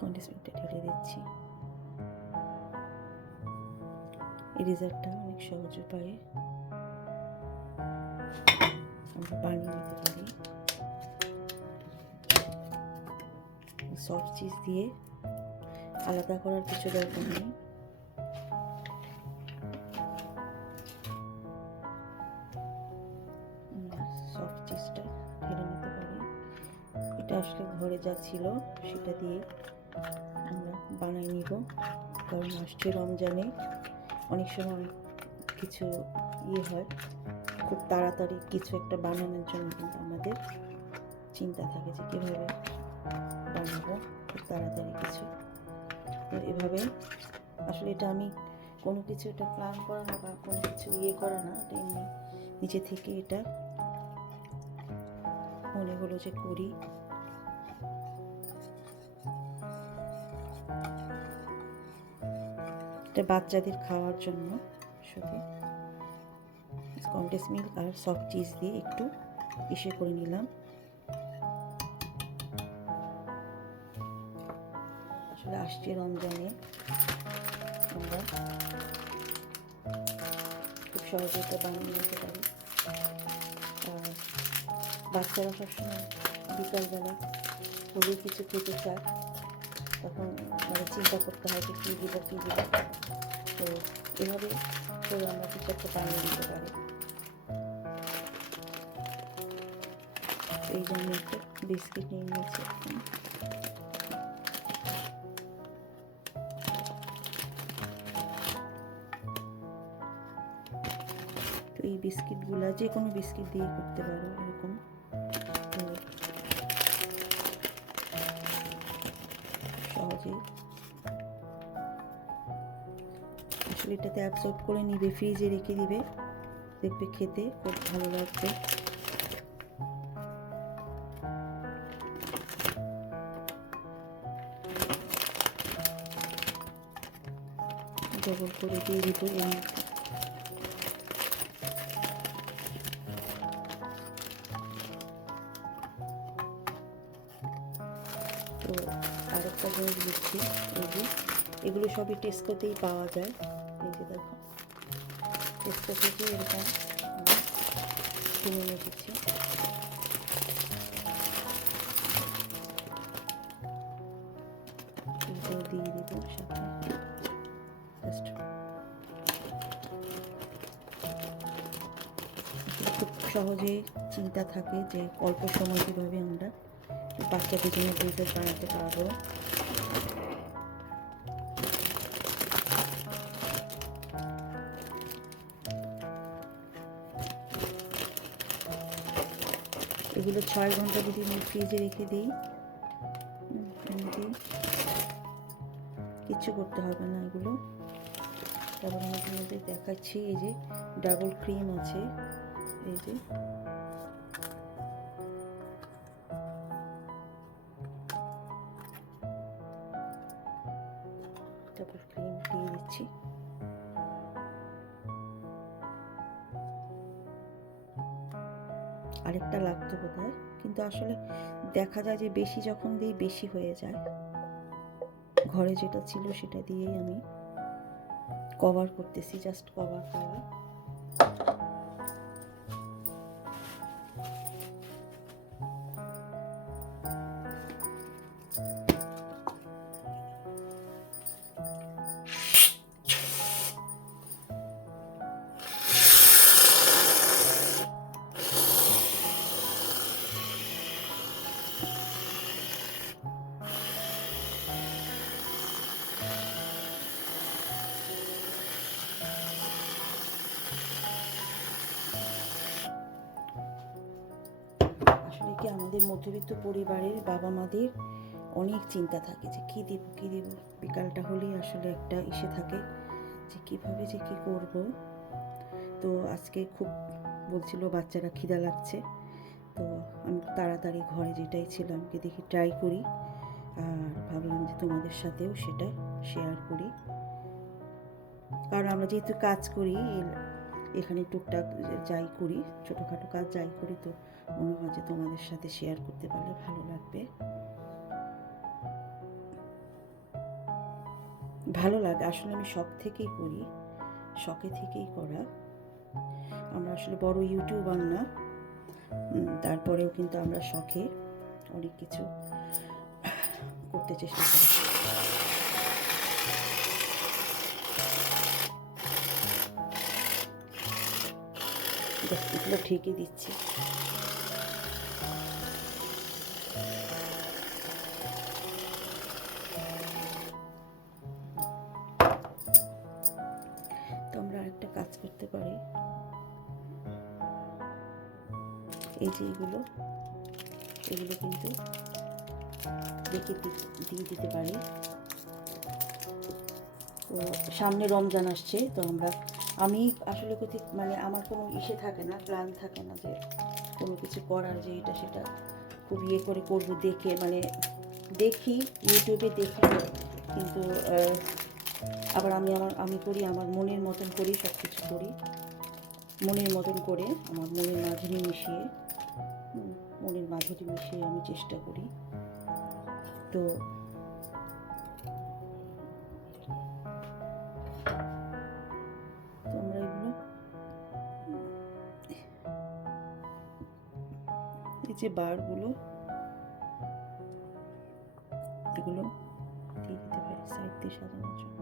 Condense মিল্কটা ঢেলে দিচ্ছি। ইরেজারটা অনেক সহজ উপায়ে আমরা বানিয়ে নিতে পারি। সফট চিজ দিয়ে আলাদা করার কিছু দরকার নেই। সফট চিজটা ঢেলে নিতে পারি। এটা আসলে ঘরে যা ছিল সেটা দিয়ে আমরা বানিয়ে নিব, কারণ আসছে রমজানে অনেক সময় অনেক কিছু হয়, খুব তাড়াতাড়ি কিছু একটা বানানোর জন্য কিন্তু আমাদের চিন্তা থাকে যে কীভাবে বানাবো খুব তাড়াতাড়ি কিছু। তো এভাবে আসলে এটা আমি কোনো কিছু এটা প্ল্যান করা না বা কোনো কিছু করা না, এটা এমনি নিজে থেকে এটা মনে হলো যে করি। এটা বাচ্চাদের খাওয়ার জন্য শুধু কন্ডেন্স মিল্ক আর সফট চিজ দিয়ে একটু করে নিলাম। আসলে আসছে রমজানে আমরা খুব সহজে এটা বানিয়ে নিতে পারি। আর বাচ্চারা সবসময় বিকালবেলা খুবই কিছু খেতে চায়, তখন মানে চিন্তা করতে হয় যে কী দিব কী দিব। তো এভাবে করে আমরা কিছু একটা বানিয়ে নিতে পারি। এই জন্য একটা বিস্কিট নিয়ে নিয়েছি। তো এই বিস্কিটগুলো যে কোনো বিস্কিট দিয়ে করতে পারো এরকম। তো সহজেই আসলে এটাতে অ্যাবসর্ব করে নিবে, ফ্রিজে রেখে দিবে, দেখবে খেতে খুব ভালো লাগবে। ডবল করে দিয়ে দিত এই তো আরেকটা জিনিস দিচ্ছি, এই যে এগুলো সবই টেস্কোতেই পাওয়া যায়। এই যে দেখো টেস্কো থেকে এরকম কিনে নিয়ে দিচ্ছি। এটাও দিয়ে দিব সাথে। জাস্ট খুব সহজে চিন্তা থাকে যে অল্প সময় কীভাবে আমরা বাচ্চাদের জন্য ডেজার্ট বানাতে পারবো। এগুলো 6 ঘন্টা যদি আমি ফ্রিজে রেখে দিই, কিচ্ছু করতে হবে না এগুলো। তারপর আমি তোমাদের দেখাচ্ছি, এই যে ডাবল ক্রিম আছে, এই যে ডাবল ক্রিম দিয়ে দিচ্ছি। আরেকটা লাগতো বোধহয়, কিন্তু আসলে দেখা যায় যে বেশি যখন দিই বেশি হয়ে যায়। ঘরে যেটা ছিল সেটা দিয়েই আমি কভার করতেছি, জাস্ট কভার করা। কি আমাদের মধ্যবিত্ত পরিবারের বাবা মাদের অনেক চিন্তা থাকে যে কী দেব কী দেব। বিকালটা হলেই আসলে একটা থাকে যে কীভাবে যে কী করব। তো আজকে খুব বলছিল বাচ্চারা খিদা লাগছে, তো আমি তাড়াতাড়ি ঘরে যেটাই ছিলাম কি দেখি ট্রাই করি, আর ভাবলাম যে তোমাদের সাথেও সেটা শেয়ার করি। কারণ আমরা যেহেতু কাজ করি এখানে টুকটাক যাই করি, ছোটোখাটো কাজ যাই করি, তো মনে হয় যে তোমাদের সাথে শেয়ার করতে পারলে ভালো লাগবে। ভালো লাগে। আসলে আমি শখ থেকেই করি, শখে থেকেই করা। আমরা আসলে বড় ইউটিউবার না, তারপরেও কিন্তু আমরা শখে অনেক কিছু করতে চেষ্টা করি। এগুলো ঢেকে দিচ্ছি। তো আমরা আরেকটা কাজ করতে পারি, এই যে এগুলো কিন্তু রেখে দিয়ে দিতে পারি। তো সামনে রমজান আসছে, তো আমি আসলে মানে আমার কোনো ইসে থাকে না, প্ল্যান থাকে না যে কোনো কিছু করার, যে এটা সেটা খুব করে করবো দেখে, মানে দেখি ইউটিউবে দেখি, কিন্তু আবার আমি করি আমার মনের মতন করি, সব কিছু করি মনের মতন করে, আমার মনের মাধুরী মিশিয়ে আমি চেষ্টা করি। তো আমরা এই যে বারগুলো, এগুলো দিয়ে দিতে পারি সাইড দিয়ে সাজানোর জন্য।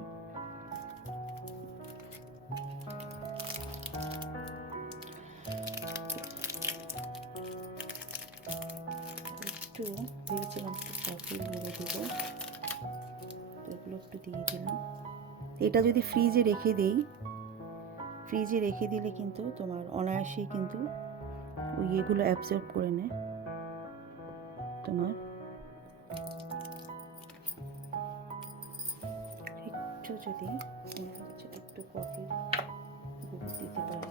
একটু ভেবেছিলাম একটু কফি ভরে দেবো, তো এগুলো একটু দিয়ে দিলাম। এটা যদি ফ্রিজে রেখে দিলে কিন্তু তোমার অনায়াসেই কিন্তু ওই এগুলো অ্যাবজর্ব করে নেয় তোমার। একটু যদি একটু কফি দিতে পারি,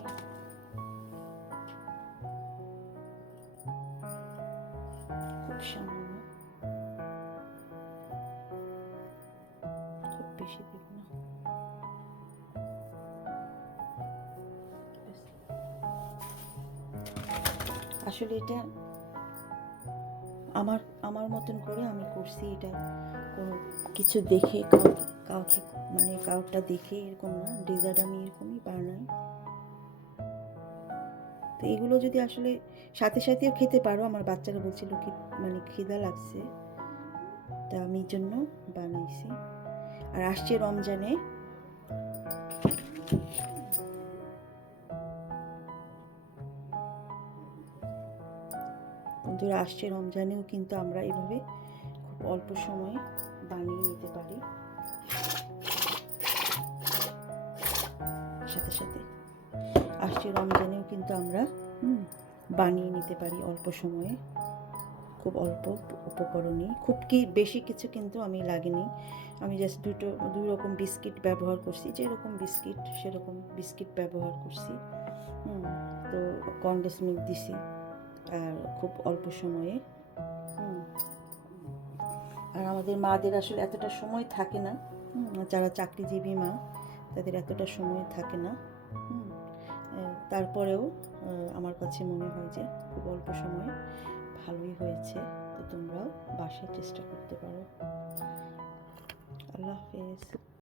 খুব সামান্য, খুব বেশি দেব না। আসলে এটা আমার মতন করে আমি করছি, এটা কোনো কিছু দেখে কাউকে মানে কাউটা দেখে এরকম না, ডেজার্ট আমি এরকমই বানাই। তো এগুলো যদি আসলে সাথেও খেতে পারো, আমার বাচ্চারা বলছিল কি মানে খিদা লাগছে, তা আমি জন্য বানাইছি। আর আসছে রমজানে, বন্ধুরা আসছে রমজানেও কিন্তু আমরা এভাবে খুব অল্প সময়ে বানিয়ে নিতে পারি। সাথে আসছে রমজানেও কিন্তু আমরা বানিয়ে নিতে পারি অল্প সময়ে, খুব অল্প উপকরণে, খুব বেশি কিছু কিন্তু আমি লাগেনি। আমি জাস্ট দুই রকম বিস্কিট ব্যবহার করছি, যেরকম বিস্কিট সেরকম বিস্কিট ব্যবহার করছি। তো কনডেন্স মিল্ক দিছি, আর খুব অল্প সময়ে। আর আমাদের মাদের আসলে এতটা সময় থাকে না, যারা চাকরিজীবী মা তাদের এতটা সময় থাকে না। তারপরেও আমার কাছে মনে হয় যে খুব অল্প সময়ে ভালোই হয়েছে। তো তোমরাও বাসায় চেষ্টা করতে পারো। আল্লাহ হাফেজ।